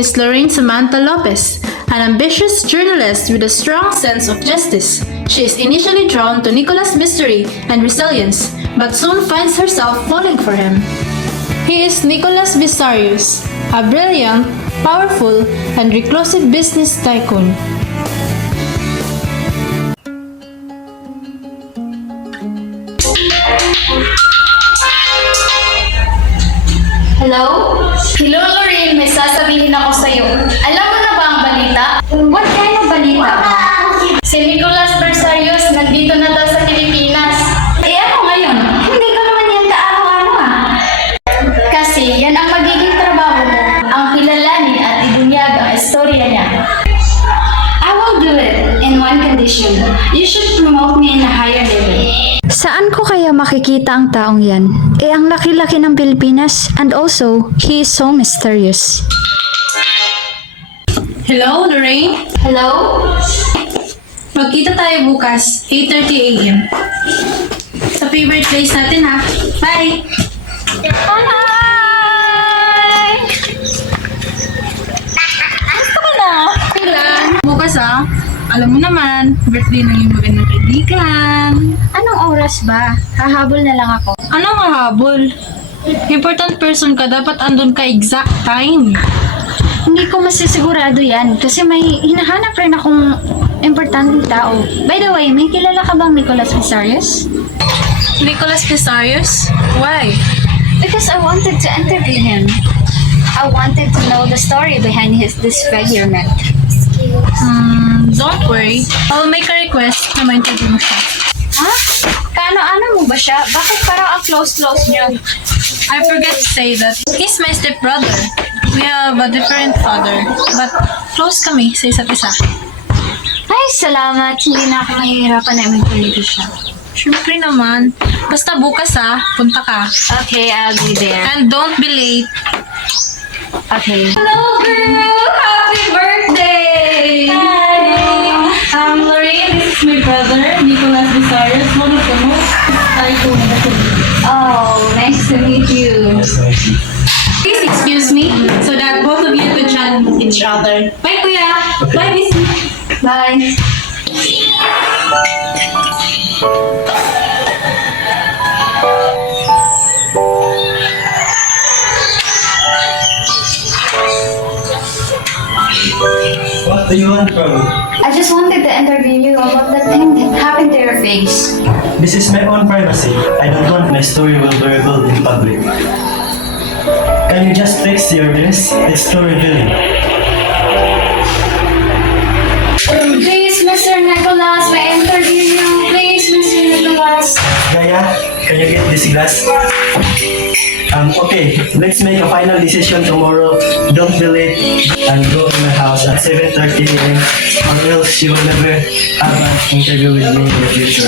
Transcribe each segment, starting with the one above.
name is Lorraine Samantha Lopez, an ambitious journalist with a strong sense of justice. She is initially drawn to Nicholas' mystery and resilience, but soon finds herself falling for him. He is Nicholas Visarius, a brilliant, powerful, and reclusive business tycoon. Hello? Hello, Lorraine. May sasabihin ako sa'yo. Alam mo na ba ang balita? What kind of balita? Si Nicholas Versarius nandito na daw sa Pilipinas. Eh ano ngayon? Hindi ko naman yan kaano-ano Kasi yan ang magiging trabaho mo. Ang kilalanin at ibunyag ang istorya niya. I will do it in one condition. You should promote me in a higher level. Saan ko kaya makikita ang taong yan? Ang laki-laki ng Pilipinas, and also, he is so mysterious. Hello, Lorraine? Hello? Magkita tayo bukas, 8:30 a.m. Sa favorite place natin ha. Bye! Hi! Gusto ka na? Kailan? Bukas ha. Alam mo naman, birthday ng iyong magandang kaibigan. Anong oras ba? Hahabol na lang ako. Anong hahabol? Important person ka, dapat andun ka exact time. Hindi ko masisigurado yan kasi may hinahanap rin akong importanteng tao. By the way, may kilala ka bang Nicholas Visarius? Nicholas Visarius? Why? Because I wanted to interview him. I wanted to know the story behind his disfigurement. Don't worry. I'll make a request na ma-interview mo siya. Ha? Kaano-ano mo ba siya? Bakit parang ang close-close niyo? I forgot to say that he's my stepbrother. We have a different father, but close kami sa isa't isa. Ay, salamat. Hindi na ako mahihirapan na i-interview siya. Siyempre naman. Basta bukas punta ka. Okay, I'll be there. And don't be late. Okay. Hello, girl! Happy birthday! Hi! Lorraine, this is my brother, Nicholas Visarius, one of the most tycoon in the Philippines. Oh, nice to meet you. Please excuse me so that both of you could chat with each other. Bye, Kuya! Bye, Missy! Bye. What do you want from me? I just wanted to interview you about the thing that happened to your face. This is my own privacy. I don't want my story will be revealed in public. Can you just fix your dress? It's too revealing. Please, Mr. Nicholas, may interview you. Please, Mr. Nicholas. Gaya, can you get this glass? Okay, let's make a final decision tomorrow. Don't be late and go to my house at 7:30 a.m. or else you will never have an interview with me in the future.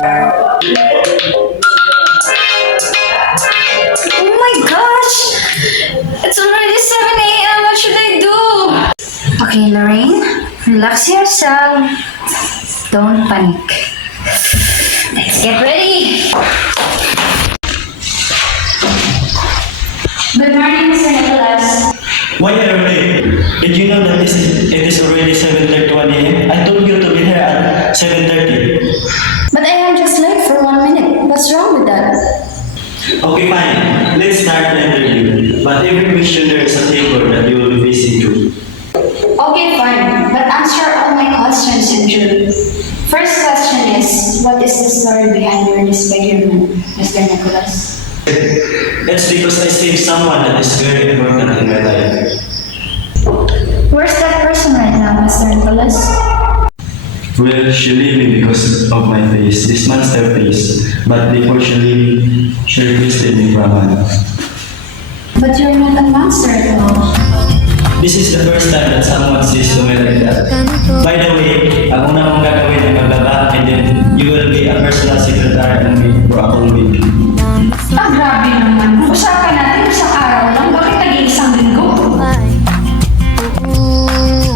Oh my gosh! It's already 7 a.m. What should I do? Okay, Lorraine, relax yourself. Don't panic. Let's get ready. Good morning, Mr. Nicholas. Why are you late? Did you know that it is already 7:31 a.m.? I told you to be here at 7:30. But I am just late for 1 minute. What's wrong with that? Okay, fine. Let's start the interview. But every question there is a paper that you will be facing through. Okay, fine. But answer all my questions in truth. First question is, what is the story behind your disfigurement, Mr. Nicholas? That's because I saved someone that is very important in my life. Where's that person right now, Mr. Nicholas? Well, she leave me because of my face, this monster face. But before she leave, she requested me for a man. But you're not a monster at all. This is the first time that someone says to me like that. By the way, ang una mong gagawin ay maglaba and then you will be a personal secretary ng me for a whole week. Ah, grabe naman. Usapan natin isang araw lang. Bakit nag-iisang linggo?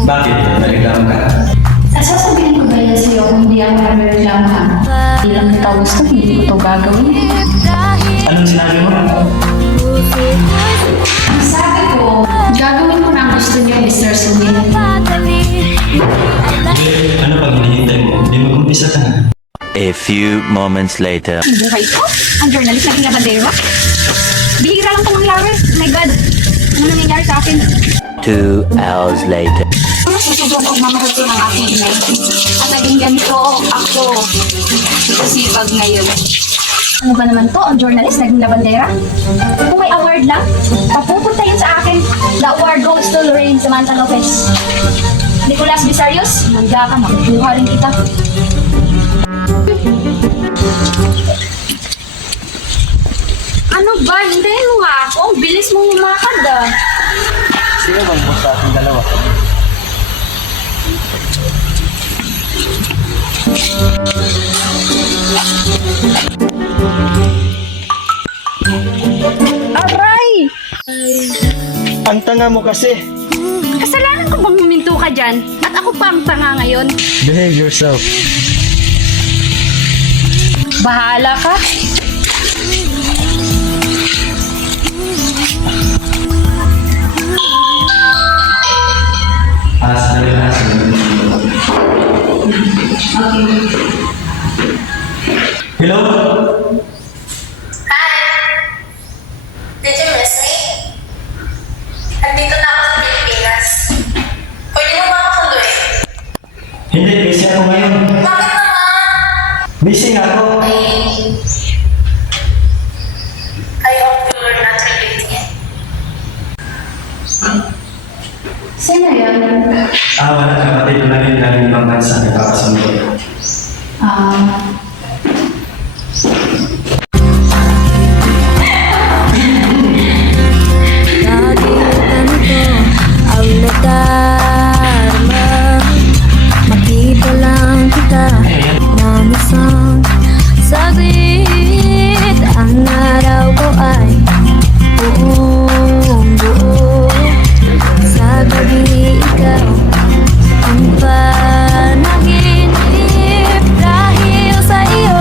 Bakit? Naligaw ka? At sasabihin ko ba yan sa'yo kung hindi ako nagreklamo ka? Hindi lang kita gusto, hindi ko ito gagawin. Anong sinabi mo? Ang sabi ko, gagawin ko na ang gusto niyo, Mr. Sumaya. A few moments later. Ang buhay ko? Ang journalist naging labandera? Bihira lang ito nangyari. Oh my God. Ano nangyayari sa akin? 2 hours later. Susubukan ko mamahal ko ng aking inay. At naging ganito ako. Kasipag ngayon. Ano ba naman to? Ang journalist naging labandera? Kung may award lang, papupunta yun sa akin. The award goes to Lorraine Samantha Lopez. Nicolas Bisarios, manda ka, makukuha rin kita. Ano ba? Hintayin mo nga ako. Ang bilis mong lumakad ah. Sino bang boss sa ating dalawa? Aray! Ang tanga mo kasi. Kasalanan ko bang huminto ka dyan? At ako pa ang tanga ngayon? Behave yourself. Bahala ka. Hello? Did you miss me? Andito na ako sa Pilipinas. Pwede mo ba ako sunduin? Hindi, busy ako ngayon. Bakit naman? Busy nga ako. I hope you learn not to live again. Sino yun? Wala kapatid ko na rin galing ibang bansa nagkakasundo. Kagitan ko ang nadarama. Makita lang kita ng isang saglit. Ang araw ko ay buong buo. Sa gabi ikaw ang panaginip. Dahil sa iyo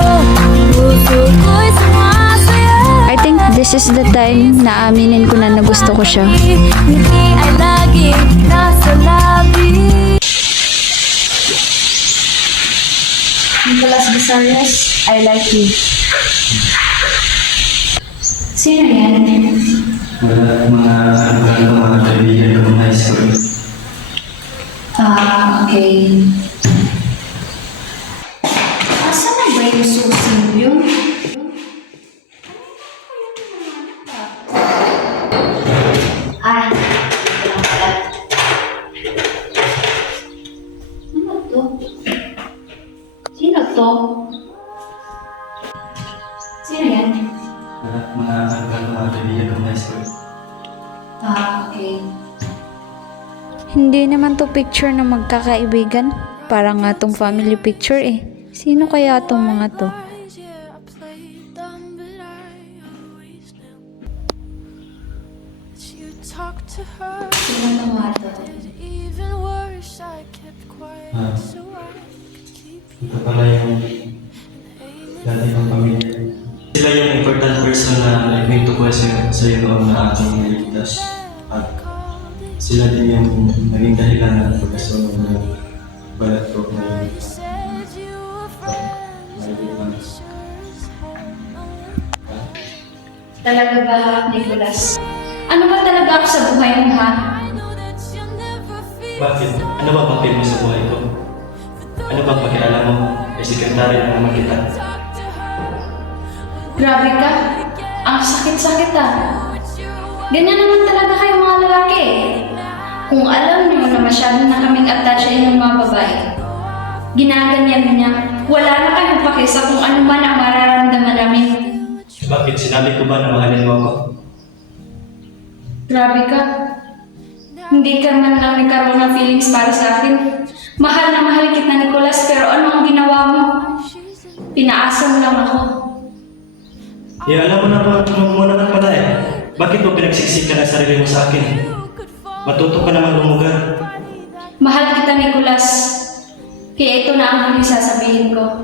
puso ko'y sumasaya. I think this is the time na aminin ko na gusto ko siya. Ngiti ay lagi nasa labi. Nicolas Bisarios, I like you. Sino yan? Wala mga kaibigan ko ng high school. Okay. Asan na ba yung susi mo yun? Ah, ito lang pala. Ano to? Sino to? Sino yan? Wala mga kaibigan ko ng high school. Okay. Hindi naman to picture na magkakaibigan. Parang nga tong family picture eh. Sino kaya tong mga to? Sino tong mga to? Ito pala yung dati ng pamilya. Sila yung important person na nagminto ko sa iyo noon na aking niligtas. At sila din yung naging dahilan ng pagkasunog ng balat ko ngayon. Talaga ba, Nicolas? Ano ba talaga ako sa buhay mo, ha? Bakit? Ano ba papel mo sa buhay ko? Ano ba pakialam mo? Ay sekretary na naman kita. Grabe ka. Ang sakit-sakit, ha? Ganyan naman talaga kayo mga lalaki, eh. Kung alam niyo na masyado na kaming attached sa inyong mga babae, ginaganyan niya, wala na kayong pakisa kung ano man ang mararamdaman namin. Bakit? Sinabi ko ba na mahalin mo ako? Grabe ka. Hindi ka man lang nagkaroon ng feelings para sa akin. Mahal na mahal kita, Nicolas, pero ano ang ginawa mo? Pinaasam lang ako. Alam mo na muna ka pala eh. Bakit mo pinagsiksikan ang sarili mo sa akin? Matuto ka naman lumugar. Mahal kita, Nicolas. Kaya ito na ang huling sasabihin ko.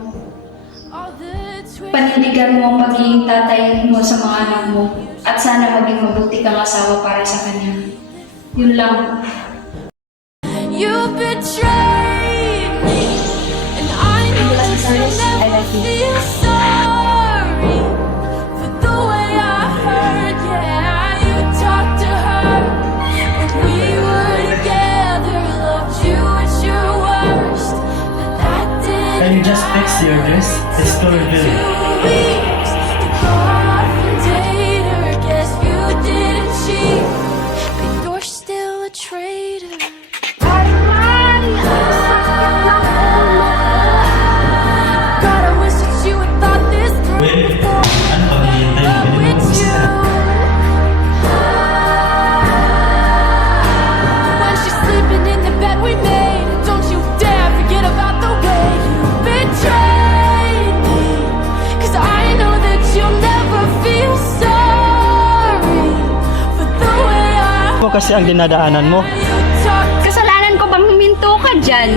Panindigan mo ang pagiging tatay mo sa mga anak mo. At sana maging mabuti kang asawa para sa kanya. Yun lang. You betrayed me, and I know that you never feel sorry for the way I hurt. Yeah, you talked to her when we were together. Loved you at your worst, but that didn't. Can you just fix your dress? It's too revealing. 2 weeks to go off and date her. Guess you didn't cheat, but you're still a traitor. God, I wish that you had thought this through Wait, before ano pa hinihintay mo? Pwede mo with mag-isa. you. When she's sleeping in the bed we made, don't you dare forget about the way you betrayed me. 'Cause I know that you'll never feel sorry for the way I Mo kasi ang dinadaanan mo. you talk. Kasalanan ko bang huminto ka dyan?